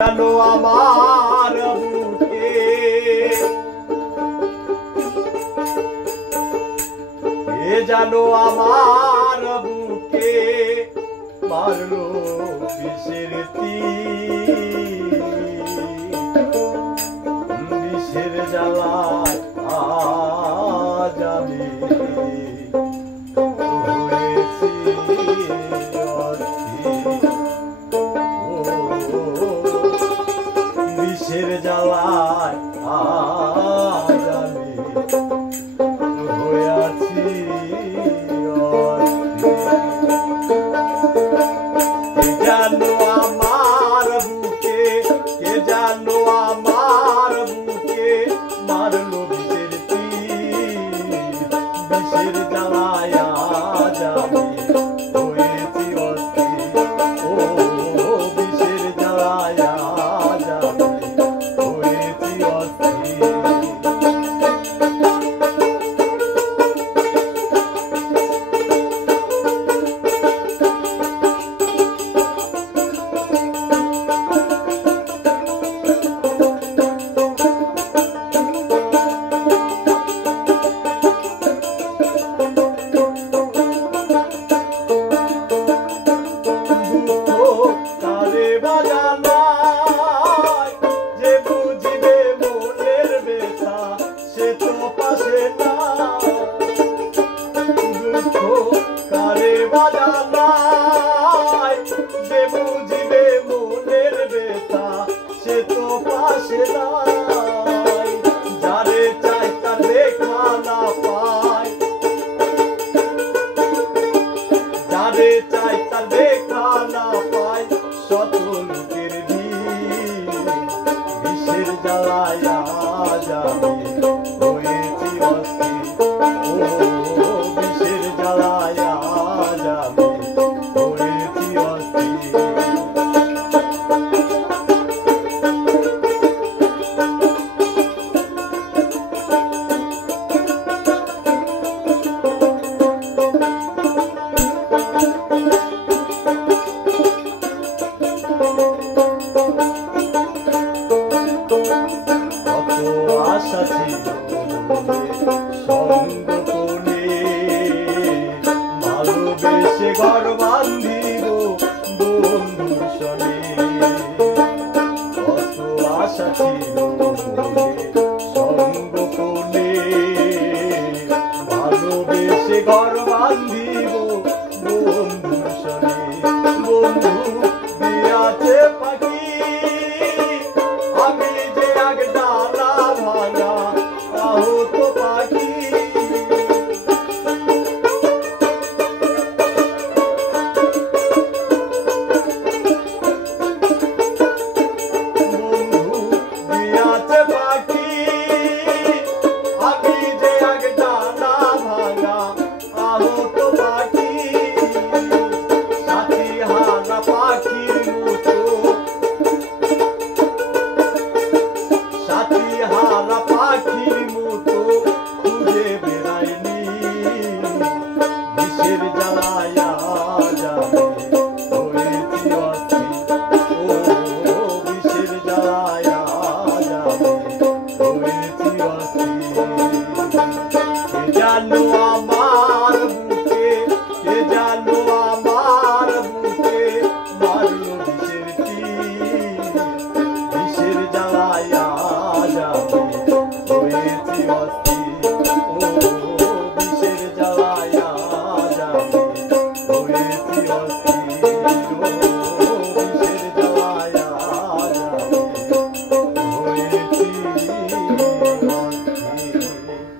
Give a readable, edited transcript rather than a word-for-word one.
জানো আমার বুকে কে জানো আমার বুকে মারলো বিষের তীর বিষের জ্বালায় আজ আমি হয়েছি বিষের জ্বালায় আজ আমি হয়েছি কে জানো আমার বুকে কে জানো আমার বুকে মারলো বিষের তীর বিষের জ্বালায় আজ আমি হয়েছি অস্থির ও বিষের জ্বালায় আজ আমি হয়েছি অস্থির যে বুঝিবে মনের ব্যথা সে তো পাশে নাই যারে চাই তার দেখা না পায় যারে চাই তার দেখা না পায় শত লোকের বিষের জ্বালায় আজ আমি হয়েছি অস্থির ও বিষের জ্বালায় আজ আমি হয়েছি অস্থির আশা ছিল সঙ্গ কোণে ভালোবেসে ঘর বান্ধিব বন্ধুর সনে কত আশা ছিল সঙ্গ কোণে ভালোবেসে ঘর বান্ধিব বন্ধুর সনে বন্ধু দিয়াছে পাখি আমি যে আগ ডালা ভাঙা আহত পাখি বন্ধু দিয়াছে পাখি আমি যে আগ ডালা ভাঙা আহত পাখি সাথী হারা পাখির মতো সাথী হারা পাখির মতো খুঁজে বেড়াইনি বিষের জ্বালায় আজ আমি হয়েছি অস্থির ও বিষের জ্বালায় আজ আমি হয়েছি অস্থির কে জানো আমার বুকে কে জানো আমার বুকে মারলো বিষের তীর বিষের জ্বালায় আজ আমি হয়েছি অস্থির ও